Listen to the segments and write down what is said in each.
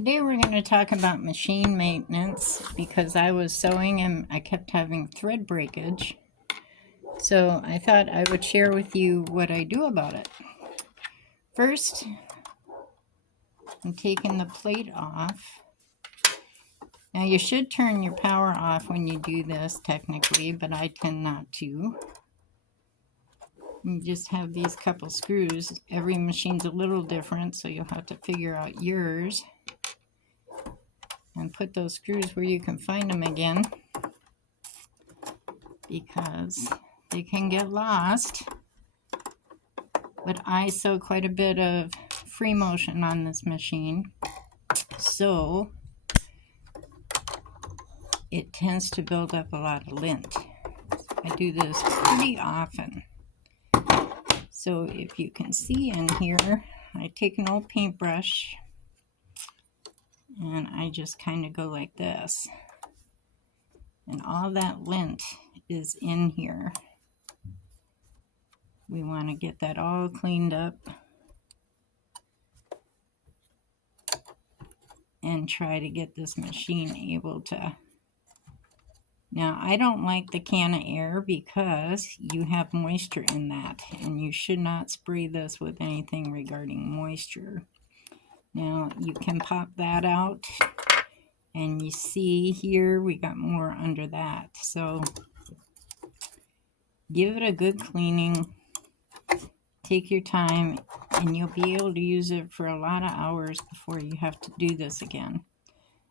Today we're going to talk about machine maintenance because I was sewing and I kept having thread breakage. So I thought I would share with you what I do about it. First, I'm taking the plate off. Now you should turn your power off when you do this technically, but I tend not to. You just have these couple screws. Every machine's a little different, so you'll have to figure out yours. And put those screws where you can find them again, because they can get lost. But I sew quite a bit of free motion on this machine, so it tends to build up a lot of lint. I do this pretty often. So if you can see in here, I take an old paintbrush and I just kind of go like this, and all that lint is in here. We want to get that all cleaned up and try to get this machine able to. Now, I don't like the can of air because you have moisture in that, and you should not spray this with anything regarding moisture. Now, you can pop that out, and you see here we got more under that. So give it a good cleaning. Take your time, and you'll be able to use it for a lot of hours before you have to do this again.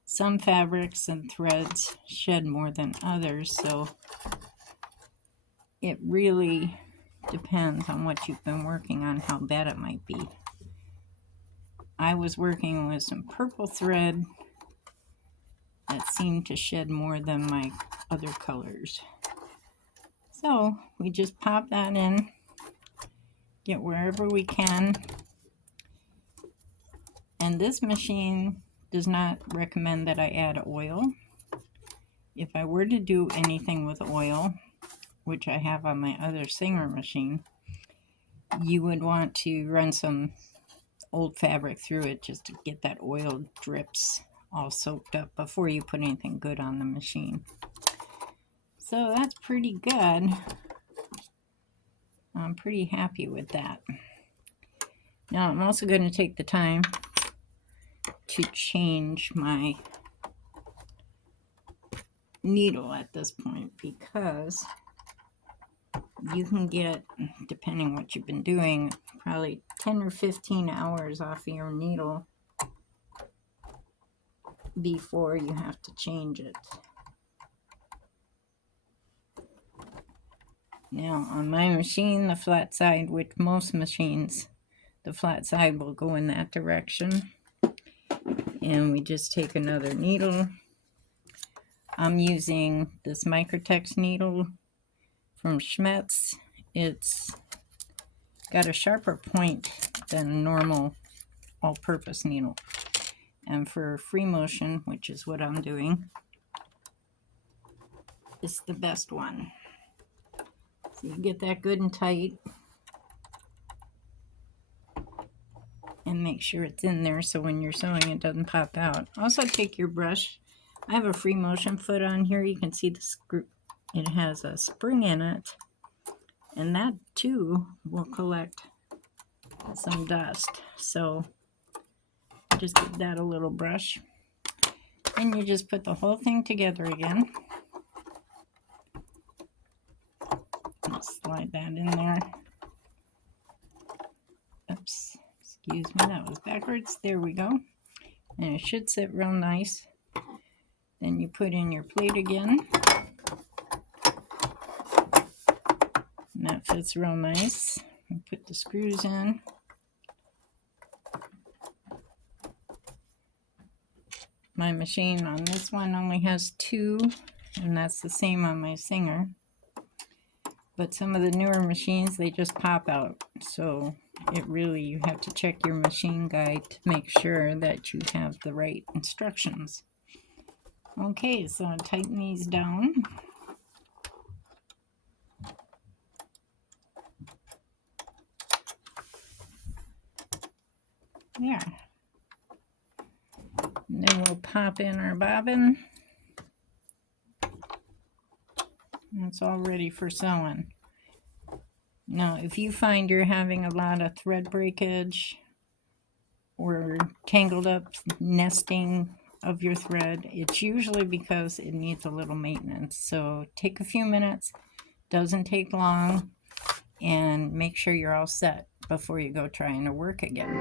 Some fabrics and threads shed more than others, so it really depends on what you've been working on, how bad it might be. I was working with some purple thread that seemed to shed more than my other colors. So we just pop that in, get wherever we can. And this machine does not recommend that I add oil. If I were to do anything with oil, which I have on my other Singer machine, you would want to run some old fabric through it just to get that oil drips all soaked up before you put anything good on the machine. So that's pretty good. I'm pretty happy with that. Now I'm also going to take the time to change my needle at this point, because you can get, depending what you've been doing, probably 10 or 15 hours off of your needle before you have to change it. Now on my machine, the flat side, which most machines, the flat side will go in that direction. And we just take another needle. I'm using this Microtex needle from Schmetz. It's got a sharper point than a normal all-purpose needle. And for free motion, which is what I'm doing, it's the best one. So you get that good and tight, and make sure it's in there so when you're sewing it doesn't pop out. Also take your brush. I have a free motion foot on here. You can see the screw. It has a spring in it, and that too will collect some dust. So just give that a little brush, and you just put the whole thing together again. Let's slide that in there. Oops, excuse me, that was backwards. There we go. And it should sit real nice. Then you put in your plate again. And that fits real nice. And put the screws in. My machine on this one only has 2, and that's the same on my Singer. But some of the newer machines, they just pop out. So it really, you have to check your machine guide to make sure that you have the right instructions. Okay, so I'll tighten these down. There. And then we'll pop in our bobbin. It's all ready for sewing. Now, if you find you're having a lot of thread breakage or tangled up nesting of your thread, it's usually because it needs a little maintenance. So take a few minutes, doesn't take long, and make sure you're all set before you go trying to work again.